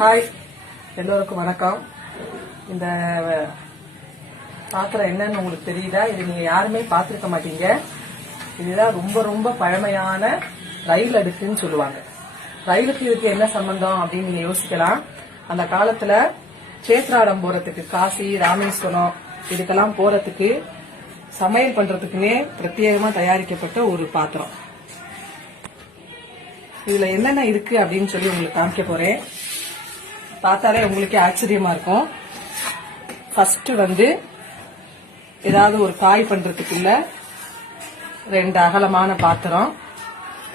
Hi, எல்லோருக்கும் வணக்கம். இந்த பாத்திரம் என்னன்னு உங்களுக்கு தெரியுதா? இது நீங்க யாருமே பார்த்திருக்க மாட்டீங்க. இதுதான் ரொம்ப ரொம்ப பழமையான ரயில் அடுக்குன்னு சொல்லுவாங்க. ரயிலுக்கு இதுக்கு என்ன சம்பந்தம் அப்படின்னு நீங்க யோசிக்கலாம். அந்த காலத்துல சேத்ராடம் போறதுக்கு, காசி, ராமேஸ்வரம் இதுக்கெல்லாம் போறதுக்கு சமையல் பண்றதுக்குன்னே பிரத்யேகமா தயாரிக்கப்பட்ட ஒரு பாத்திரம். இதுல என்னென்ன இருக்கு அப்படின்னு சொல்லி உங்களுக்கு காமிக்க போறேன். பார்த்தாலே உங்களுக்கே ஆச்சரியமா இருக்கும். ஃபர்ஸ்ட் ஏதாவது ஒரு காய் பண்றதுக்கு இல்ல 2 அகலமான பாத்திரம்.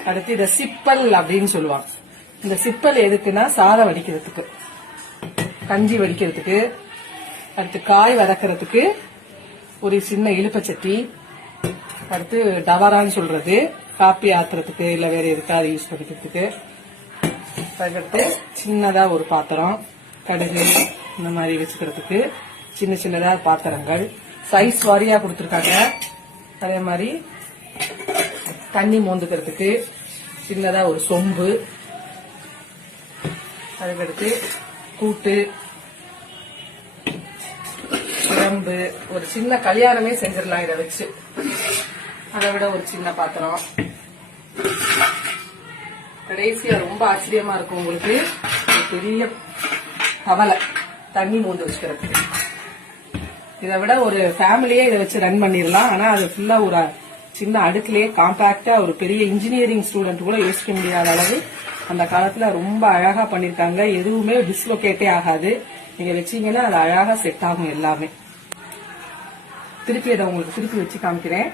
அடுத்து இத சிப்பல் அப்படின்னு சொல்லுவாங்க. இந்த சிப்பல் எதுக்குன்னா சாதம் வடிக்கிறதுக்கு, கஞ்சி வடிக்கிறதுக்கு, அடுத்து காய் வதக்கிறதுக்கு ஒரு சின்ன இழுப்பச்சட்டி, அடுத்து டவரான்னு சொல்றது காப்பி ஆத்துறதுக்கு இல்ல வேற எதுக்காவது யூஸ் பண்ணிக்கிறதுக்கு, அதுக்கடுத்து சின்னதா ஒரு பாத்திரம், கடுகு இந்த மாதிரி வச்சுக்கிறதுக்கு சின்ன சின்னதா பாத்திரங்கள் சைஸ் வாரியா கொடுத்துருக்காங்க. அதே மாதிரி தண்ணி மோந்துக்கிறதுக்கு சின்னதா ஒரு சொம்பு, அதுக்கடுத்து கூட்டு, குழம்பு, ஒரு சின்ன கல்யாணமே செஞ்சிடலாம் இதை வச்சு. அதை விட ஒரு சின்ன பாத்திரம். கடைசியா ரொம்ப ஆச்சரியமா இருக்கும் உங்களுக்கு, பெரிய கவலை தண்ணி மோந்து வச்சுக்கிறதுக்கு. இதை விட ஒரு ஃபேமிலியே இதை வச்சு ரன் பண்ணிடலாம். ஆனா அது ஃபுல்லா ஒரு சின்ன அடுக்கிலேயே காம்பாக்டா ஒரு பெரிய இன்ஜினியரிங் ஸ்டூடெண்ட் கூட யோசிக்க முடியாத அளவு அந்த காலத்துல ரொம்ப அழகா பண்ணிருக்காங்க. எதுவுமே டிஸ்லோகேட்டே ஆகாது. நீங்க வச்சீங்கன்னா அது அழகா செட் ஆகும் எல்லாமே. திருப்பி அதை உங்களுக்கு திருப்பி வச்சு காமிக்கிறேன்.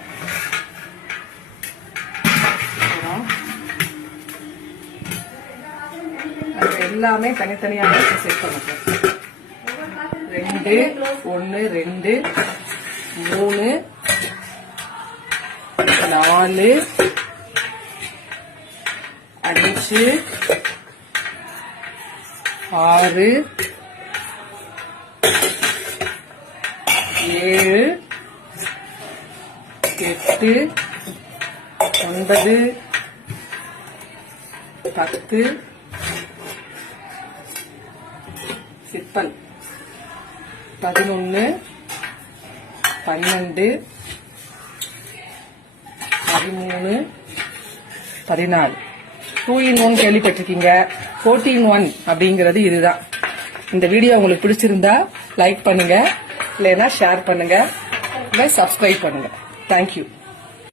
எல்லாமே தனித்தனியாக செட் பண்ணுறேன். 2 1 2 3 4 5 6 7 8 9 10 சிப்பல் 11 12 13 14. 2 in 1 கேள்விப்பட்டிருக்கீங்க. 14 in 1 அப்படிங்கிறது இதுதான். இந்த வீடியோ உங்களுக்கு பிடிச்சிருந்தா லைக் பண்ணுங்க, இல்லைன்னா ஷேர் பண்ணுங்க, இல்லை சப்ஸ்கிரைப் பண்ணுங்க. தேங்க்யூ.